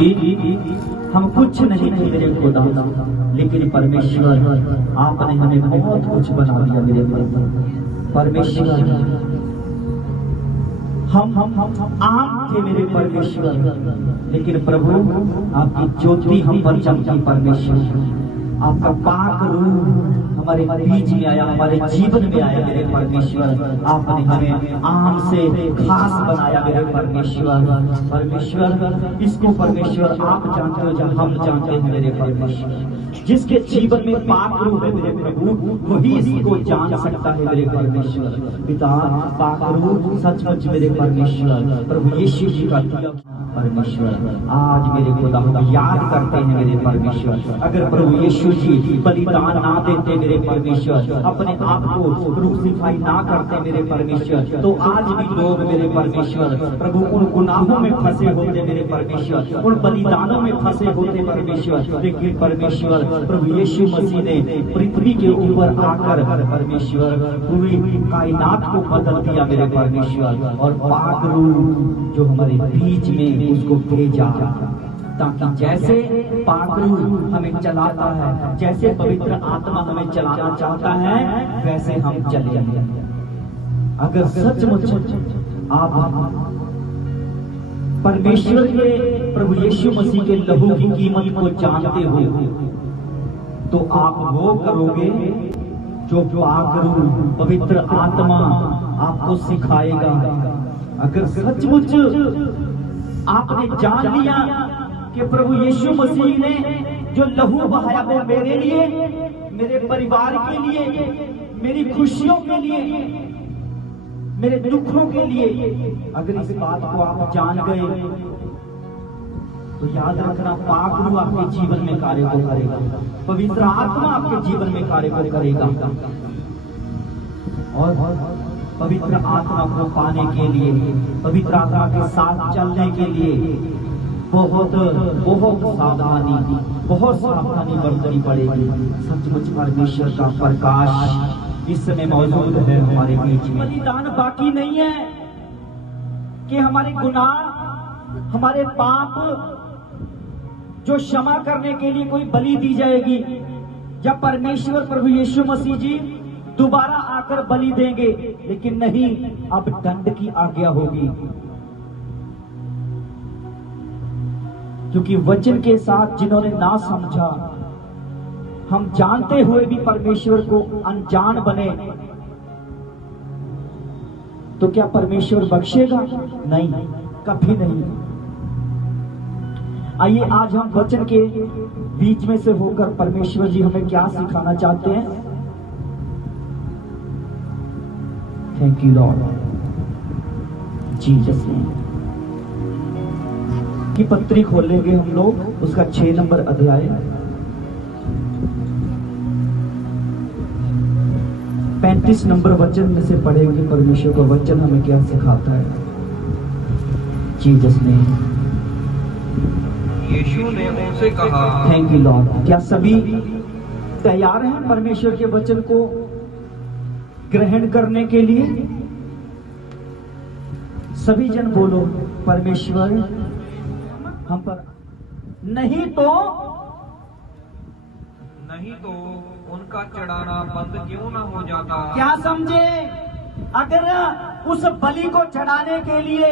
जी हम कुछ नहीं थे मेरे खुदा, लेकिन परमेश्वर आपने हमें बहुत कुछ बना दिया मेरे परमेश्वर। हम आम थे मेरे परमेश्वर, लेकिन प्रभु आपकी ज्योति हम पर चमकी परमेश्वर। आपका पाक रूह हमारे बीच में आया, हमारे जीवन में आया मेरे परमेश्वर। आपने हमें आम से खास बनाया मेरे परमेश्वर। परमेश्वर इसको परमेश्वर आप जानते हो, जब हम जानते हैं मेरे परमेश्वर। जिसके जीवन में पाक रूह है मेरे प्रभु, वही इसको जान सकता है मेरे परमेश्वर। पिता पाक रूह सचमुच मेरे परमेश्वर प्रभु यीशु जी का दिया परमेश्वर आज मेरे खुदा हम याद करते हैं मेरे परमेश्वर। अगर प्रभु यीशु जी बलिदान ना देते मेरे परमेश्वर, अपने आप को क्रूसिफाई ना करते मेरे परमेश्वर, तो आज भी लोग मेरे परमेश्वर प्रभु उन गुनाहों में फंसे होते मेरे परमेश्वर, उन बलिदानों में फंसे होते परमेश्वर। लेकिन परमेश्वर प्रभु यीशु मसीह ने पृथ्वी के ऊपर आकर परमेश्वर पूरी कायनात को बदल दिया मेरे परमेश्वर। और पाक रूह जो हमारे बीच में उसको भेजा, ताकि जैसे पाक रूह हमें चलाता है, जैसे पवित्र आत्मा हमें चलाना चाहता है, वैसे हम चले। अगर सचमुच आप परमेश्वर के प्रभु यीशु मसीह के लहू की कीमत को जानते हो, तो आप वो करोगे जो पाक रूह पवित्र आत्मा आपको सिखाएगा। अगर सचमुच आपने जान लिया कि प्रभु यीशु मसीह ने जो लहू बहाया वो मेरे लिए, मेरे परिवार के लिए, मेरी खुशियों के लिए, मेरे दुखों के लिए, अगर इस बात को आप जान गए तो याद रखना पाक रूह आपके जीवन में कार्य को करेगा, पवित्र आत्मा आपके जीवन में कार्य को करेगा। और पवित्र आत्मा को पाने के लिए, पवित्र आत्मा के साथ चलने के लिए बहुत सावधानी बरतनी पड़ेगी। सचमुच परमेश्वर का प्रकाश इस समय मौजूद है हमारे बीच में। बलिदान बाकी नहीं है कि हमारे गुनाह, हमारे पाप जो क्षमा करने के लिए कोई बलि दी जाएगी। जब परमेश्वर प्रभु यीशु मसीह जी दोबारा आकर बलि देंगे, लेकिन नहीं, अब दंड की आज्ञा होगी। क्योंकि वचन के साथ जिन्होंने ना समझा, हम जानते हुए भी परमेश्वर को अनजान बने, तो क्या परमेश्वर बख्शेगा? नहीं, कभी नहीं। आइए आज हम वचन के बीच में से होकर परमेश्वर जी हमें क्या सिखाना चाहते हैं। Thank you Lord Jesus name. की पत्री खोलेंगे हम लोग, उसका 6 नंबर अध्याय, 35 नंबर वचन में से पढ़ेंगे। परमेश्वर का वचन हमें क्या सिखाता है। Jesus name. यीशु ने उनसे कहा, थैंक यू लॉर्ड। क्या सभी तैयार हैं परमेश्वर के वचन को ग्रहण करने के लिए? सभी जन बोलो, परमेश्वर हम पर नहीं तो उनका चढ़ाना बंद क्यों ना हो जाता। क्या समझे? अगर उस बलि को चढ़ाने के लिए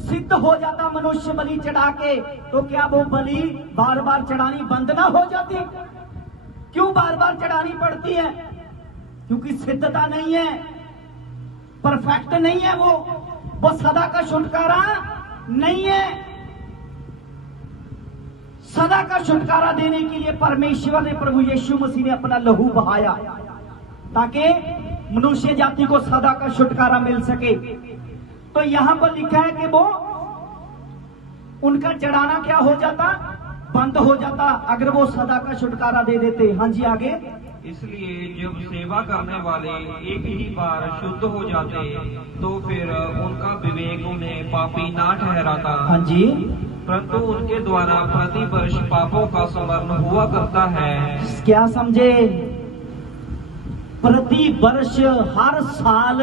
सिद्ध हो जाता मनुष्य बलि चढ़ा के, तो क्या वो बलि बार बार चढ़ानी बंद ना हो जाती? क्यों बार बार चढ़ानी पड़ती है? क्योंकि सिद्धता नहीं है, परफेक्ट नहीं है, वो सदा का छुटकारा नहीं है। सदा का छुटकारा देने के लिए परमेश्वर ने, प्रभु यीशु मसीह ने अपना लहू बहाया, ताकि मनुष्य जाति को सदा का छुटकारा मिल सके। तो यहां पर लिखा है कि वो उनका चढ़ाना क्या हो जाता? बंद हो जाता, अगर वो सदा का छुटकारा दे देते। हाँ जी, आगे। इसलिए जब सेवा करने वाले एक ही बार शुद्ध हो जाते, तो फिर उनका विवेक उन्हें पापी ना ठहराता। हाँ जी। परंतु उनके द्वारा प्रति वर्ष पापों का स्मरण हुआ करता है। क्या समझे? प्रति वर्ष, हर साल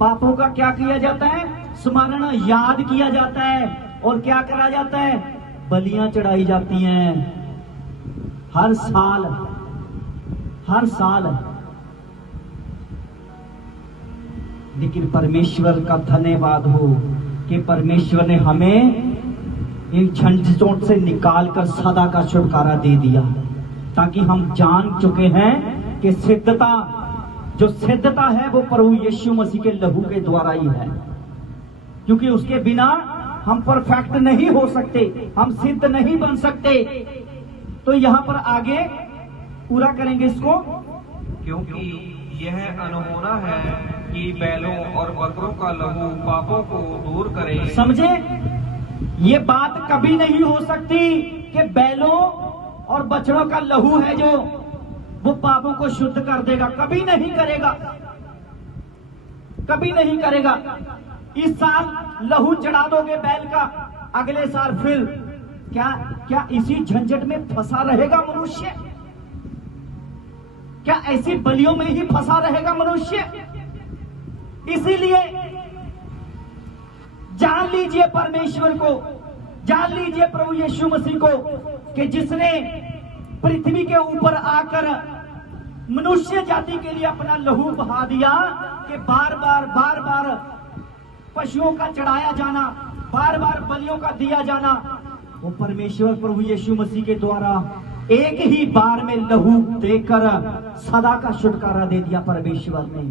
पापों का क्या किया जाता है? स्मरण, याद किया जाता है। और क्या करा जाता है? बलियां चढ़ाई जाती हैं हर साल, हर साल। लेकिन परमेश्वर का धन्यवाद हो कि परमेश्वर ने हमें इन झंझटों से निकालकर सदा का छुटकारा दे दिया, ताकि हम जान चुके हैं कि सिद्धता, जो सिद्धता है वो प्रभु यीशु मसीह के लहू के द्वारा ही है, क्योंकि उसके बिना हम परफेक्ट नहीं हो सकते, हम सिद्ध नहीं बन सकते। तो यहां पर आगे पूरा करेंगे इसको, क्योंकि यह अनहोना है कि बैलों और बकरों का लहू पापों को दूर करे। समझे? ये बात कभी नहीं हो सकती कि बैलों और बछड़ों का लहू है जो वो पापों को शुद्ध कर देगा, कभी नहीं करेगा, कभी नहीं करेगा। इस साल लहू चढ़ा दोगे बैल का, अगले साल फिर क्या इसी झंझट में फंसा रहेगा मनुष्य? क्या ऐसी बलियों में ही फंसा रहेगा मनुष्य? इसीलिए जान लीजिए परमेश्वर को, जान लीजिए प्रभु यीशु मसीह को, कि जिसने पृथ्वी के ऊपर आकर मनुष्य जाति के लिए अपना लहू बहा दिया, कि बार बार पशुओं का चढ़ाया जाना, बार बार बलियों का दिया जाना, वो परमेश्वर प्रभु यीशु मसीह के द्वारा एक ही बार में लहू देकर सदा का छुटकारा दे दिया परमेश्वर ने।